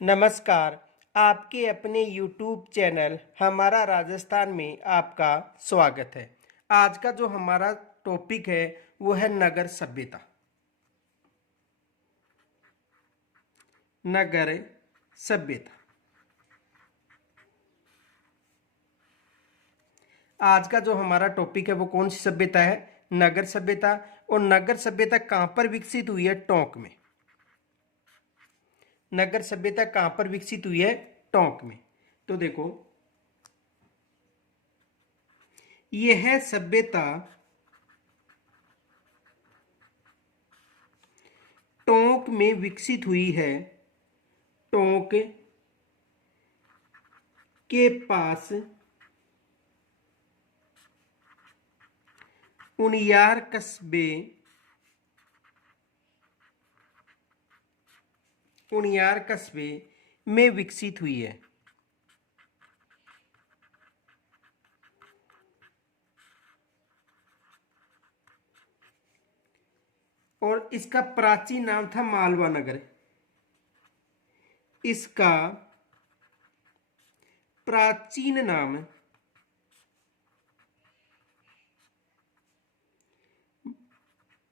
नमस्कार। आपके अपने YouTube चैनल हमारा राजस्थान में आपका स्वागत है। आज का जो हमारा टॉपिक है वो है नगर सभ्यता। नगर सभ्यता आज का जो हमारा टॉपिक है वो कौन सी सभ्यता है? नगर सभ्यता। और नगर सभ्यता कहाँ पर विकसित हुई है? टोंक में। नगर सभ्यता कहाँ पर विकसित हुई है? टोंक में। तो देखो, यह सभ्यता टोंक में विकसित हुई है। टोंक के पास उनियार कस्बे में विकसित हुई है। और इसका प्राचीन नाम था मालवा नगर। इसका प्राचीन नाम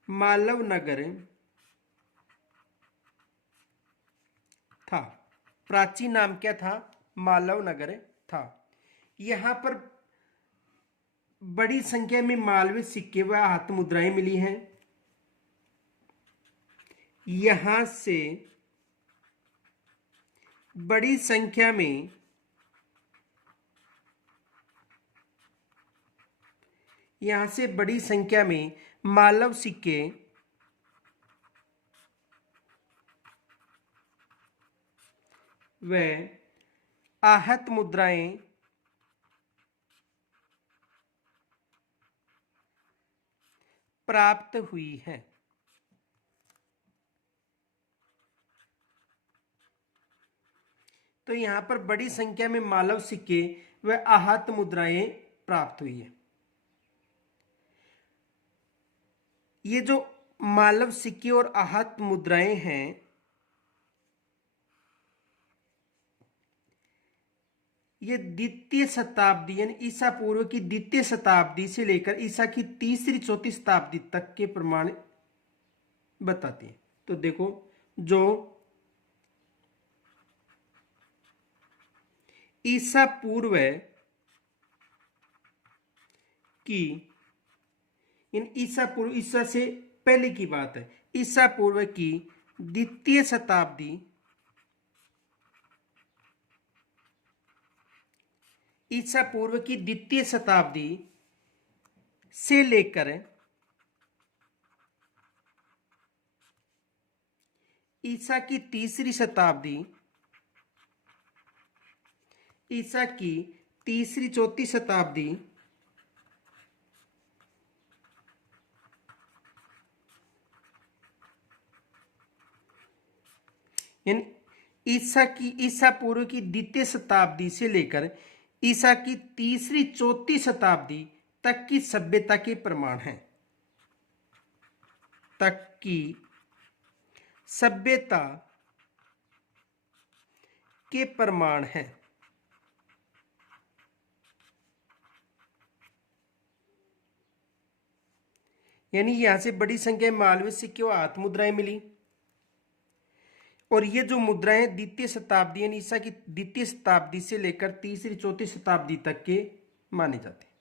मालव नगर था। प्राचीन नाम क्या था? मालव नगर था। यहां पर बड़ी संख्या में मालवी सिक्के व हाथ मुद्राएं मिली हैं। यहां से बड़ी संख्या में मालव सिक्के व आहत मुद्राएं प्राप्त हुई हैं। तो यहां पर बड़ी संख्या में मालव सिक्के व आहत मुद्राएं प्राप्त हुई है। ये जो मालव सिक्के और आहत मुद्राएं हैं, ये द्वितीय शताब्दी यानी ईसा पूर्व की द्वितीय शताब्दी से लेकर ईसा की तीसरी चौथी शताब्दी तक के प्रमाण बताती है। तो देखो, जो ईसा पूर्व की ईसा से पहले की बात है। ईसा पूर्व की द्वितीय शताब्दी ईसा पूर्व की द्वितीय शताब्दी से लेकर ईसा की तीसरी शताब्दी, ईसा की तीसरी चौथी शताब्दी यानी ईसा पूर्व की द्वितीय शताब्दी से लेकर ईसा की तीसरी चौथी शताब्दी तक की सभ्यता के प्रमाण हैं। तक की सभ्यता के प्रमाण हैं। यानी यहां से बड़ी संख्या में मालवी सिक्के और हाथ मुद्राएं मिली। और ये जो मुद्राएं द्वितीय शताब्दी यानी ईसा की द्वितीय शताब्दी से लेकर तीसरी चौथी शताब्दी तक के माने जाते हैं।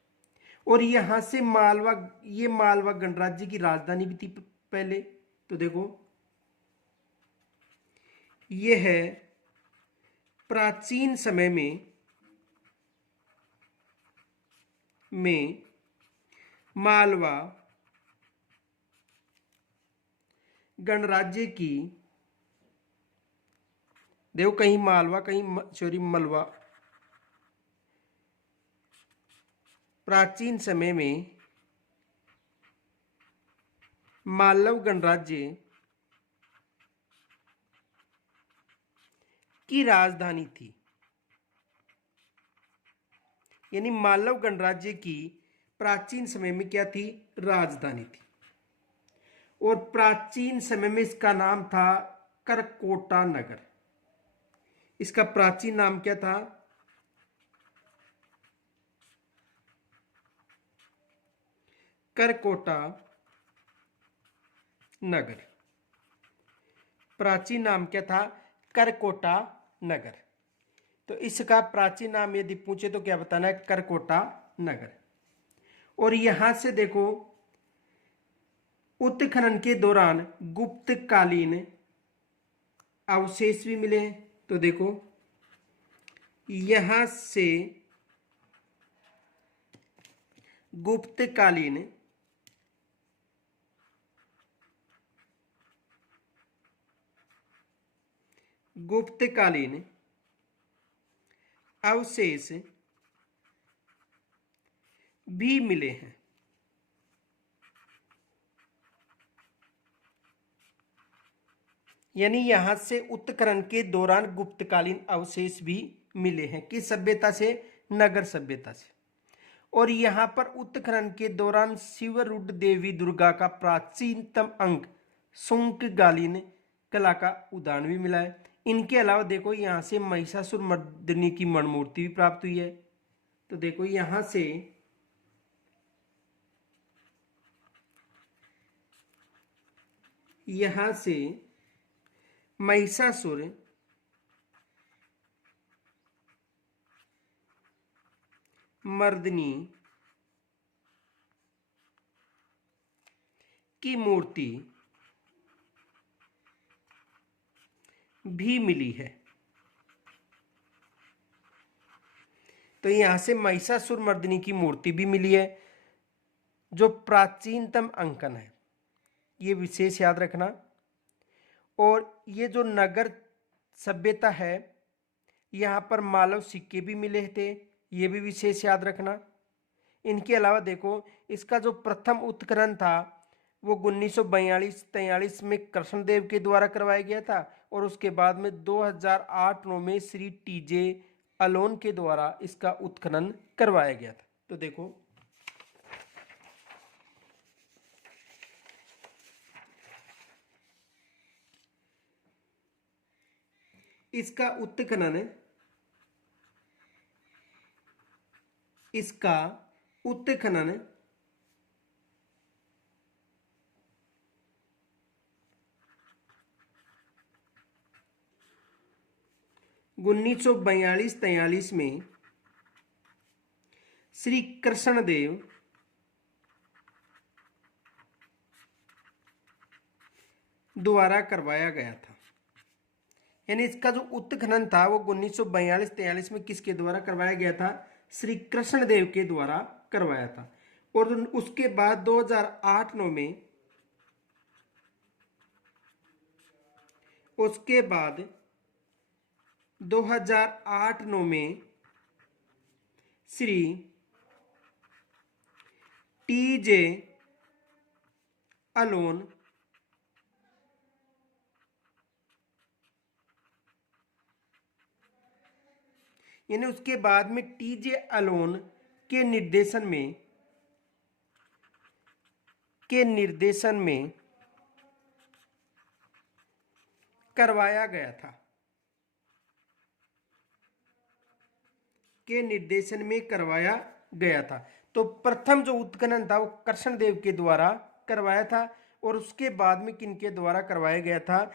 और यहां से मालवा गणराज्य की राजधानी भी थी पहले। तो देखो, यह है प्राचीन समय में मालवा गणराज्य की, देखो कहीं मालवा कहीं मलवा। प्राचीन समय में मालव गणराज्य की राजधानी थी। यानी मालव गणराज्य की प्राचीन समय में क्या थी? राजधानी थी। और प्राचीन समय में इसका नाम था करकोटा नगर। इसका प्राचीन नाम क्या था? करकोटा नगर। प्राचीन नाम क्या था? करकोटा नगर। तो इसका प्राचीन नाम यदि पूछे तो क्या बताना है? करकोटा नगर। और यहां से देखो, उत्खनन के दौरान गुप्तकालीन अवशेष भी मिले हैं। तो देखो, यहां से गुप्तकालीन अवशेष भी मिले हैं। यानी यहां से उत्खनन के दौरान गुप्तकालीन अवशेष भी मिले हैं। किस सभ्यता से? नगर सभ्यता से। और यहां पर उत्खनन के दौरान शिवरुड देवी दुर्गा का प्राचीनतम अंग शुंककालीन कला का उदाहरण भी मिला है। इनके अलावा देखो, यहां से महिषासुर मर्दिनी की मणिमूर्ति भी प्राप्त हुई है। तो देखो, यहां से महिषासुर मर्दिनी की मूर्ति भी मिली है। तो यहां से महिषासुर मर्दिनी की मूर्ति भी मिली है, जो प्राचीनतम अंकन है। ये विशेष याद रखना। और ये जो नगर सभ्यता है, यहाँ पर मालव सिक्के भी मिले थे, ये भी विशेष याद रखना। इनके अलावा देखो, इसका जो प्रथम उत्खनन था वो 1942-43 में कृष्णदेव के द्वारा करवाया गया था। और उसके बाद में 2008-9 में श्री टीजे अलोन के द्वारा इसका उत्खनन करवाया गया था। तो देखो, इसका उत्खनन 1942-43 में श्री कृष्णदेव द्वारा करवाया गया था। यानी इसका जो उत्खनन था वो 1942-43 में किसके द्वारा करवाया गया था? श्री कृष्णदेव के द्वारा करवाया था। और उसके बाद 2008-9 में, उसके बाद 2008-9 में श्री टीजे अलोन यानी उसके बाद में टीजे अलोन के निर्देशन में करवाया गया था। तो प्रथम जो उत्खनन था वो कृष्णदेव के द्वारा करवाया था। और उसके बाद में किनके द्वारा करवाया गया था?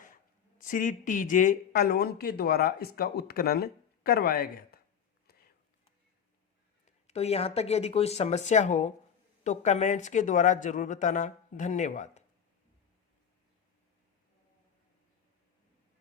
श्री टीजे अलोन के द्वारा इसका उत्खनन करवाया गया था। तो यहां तक यदि कोई समस्या हो तो कमेंट्स के द्वारा जरूर बताना। धन्यवाद।